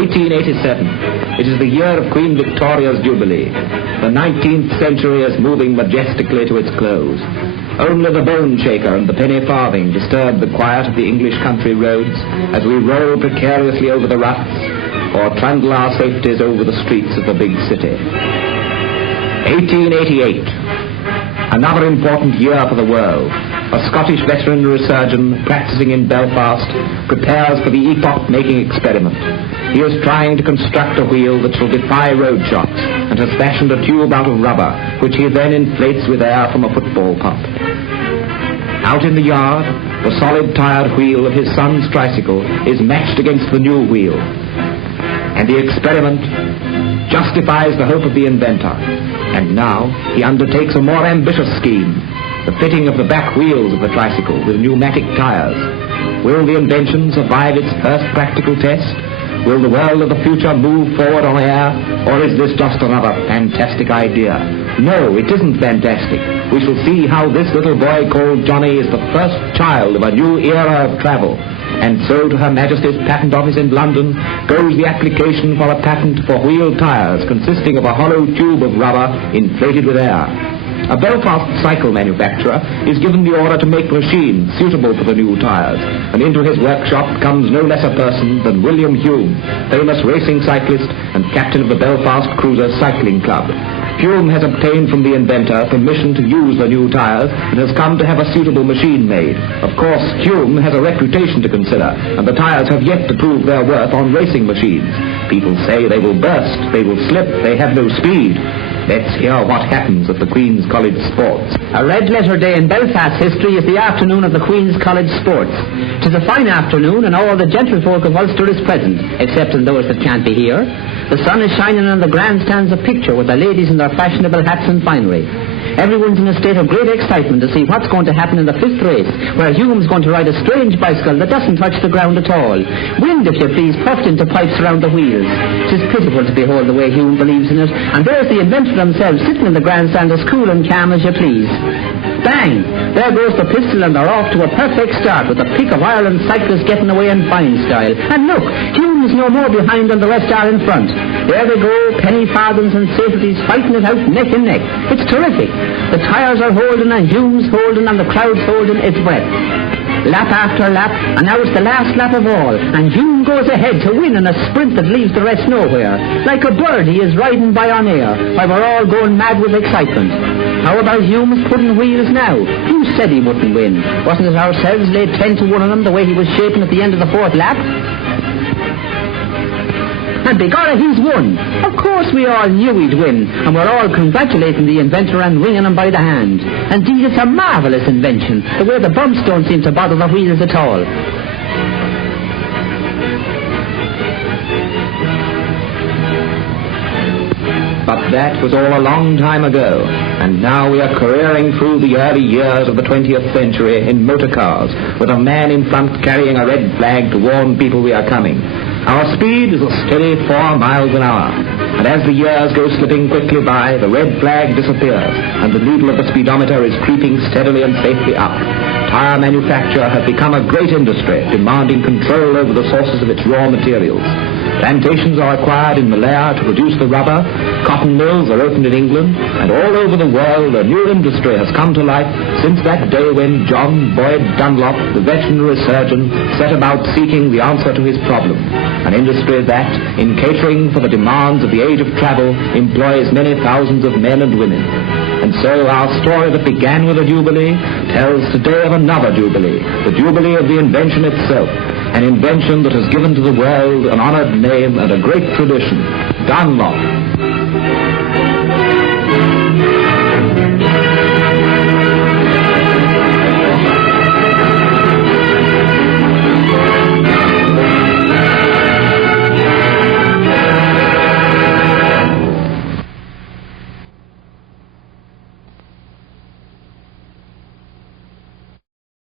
1887. It is the year of Queen Victoria's Jubilee. The 19th century is moving majestically to its close. Only the bone shaker and the penny farthing disturb the quiet of the English country roads as we roll precariously over the ruts or trundle our safeties over the streets of the big city. 1888. Another important year for the world. A Scottish veterinary surgeon practicing in Belfast prepares for the epoch-making experiment. He is trying to construct a wheel that shall defy road shocks and has fashioned a tube out of rubber which he then inflates with air from a football pump. Out in the yard, the solid tired wheel of his son's tricycle is matched against the new wheel. And the experiment justifies the hope of the inventor. And now he undertakes a more ambitious scheme, the fitting of the back wheels of the tricycle with pneumatic tires. Will the invention survive its first practical test? Will the world of the future move forward on air? Or is this just another fantastic idea? No, it isn't fantastic. We shall see how this little boy called Johnny is the first child of a new era of travel. And so to Her Majesty's Patent Office in London goes the application for a patent for wheel tires consisting of a hollow tube of rubber inflated with air. A Belfast cycle manufacturer is given the order to make machines suitable for the new tires, and into his workshop comes no less a person than William Hume, famous racing cyclist and captain of the Belfast Cruiser Cycling Club. Hume has obtained from the inventor permission to use the new tires and has come to have a suitable machine made. Of course, Hume has a reputation to consider, and the tires have yet to prove their worth on racing machines. People say they will burst, they will slip, they have no speed. Let's hear what happens at the Queen's College Sports. A red-letter day in Belfast history is the afternoon of the Queen's College Sports. 'Tis a fine afternoon and all the gentlefolk of Ulster is present, except in those that can't be here. The sun is shining on the grandstands of picture with the ladies in their fashionable hats and finery. Everyone's in a state of great excitement to see what's going to happen in the 5th race, where Hume's going to ride a strange bicycle that doesn't touch the ground at all. Wind, if you please, puffed into pipes around the wheels. 'Tis pitiful to behold the way Hume believes in it, and there's the inventor himself sitting in the grandstand as cool and calm as you please. Bang! There goes the pistol and they're off to a perfect start with the pick of Ireland cyclists getting away in fine style. And look, Hume's no more behind than the rest are in front. There they go, penny farthings and safeties fighting it out neck and neck. It's terrific. The tires are holding and Hume's holding and the crowd's holding its breath. Lap after lap, and now it's the last lap of all, and Hume goes ahead to win in a sprint that leaves the rest nowhere. Like a bird he is riding by on air, while we're all going mad with excitement. How about Hume's pudding wheels now? Who said he wouldn't win? Wasn't it ourselves laid 10-1 on him the way he was shaping at the end of the 4th lap? And begorra, he's won. Of course we all knew he'd win, and we're all congratulating the inventor and wringing him by the hand. Indeed, it's a marvellous invention, the way the bumps don't seem to bother the wheels at all. But that was all a long time ago, and now we are careering through the early years of the 20th century in motor cars, with a man in front carrying a red flag to warn people we are coming. Our speed is a steady 4 miles an hour, and as the years go slipping quickly by, the red flag disappears, and the needle of the speedometer is creeping steadily and safely up. Tire manufacture has become a great industry, demanding control over the sources of its raw materials. Plantations are acquired in Malaya to produce the rubber, cotton mills are opened in England, and all over the world a new industry has come to life since that day when John Boyd Dunlop, the veterinary surgeon, set about seeking the answer to his problem. An industry that, in catering for the demands of the age of travel, employs many thousands of men and women. And so our story that began with a jubilee tells today of another jubilee, the jubilee of the invention itself, an invention that has given to the world an honored name and a great tradition, Dunlop.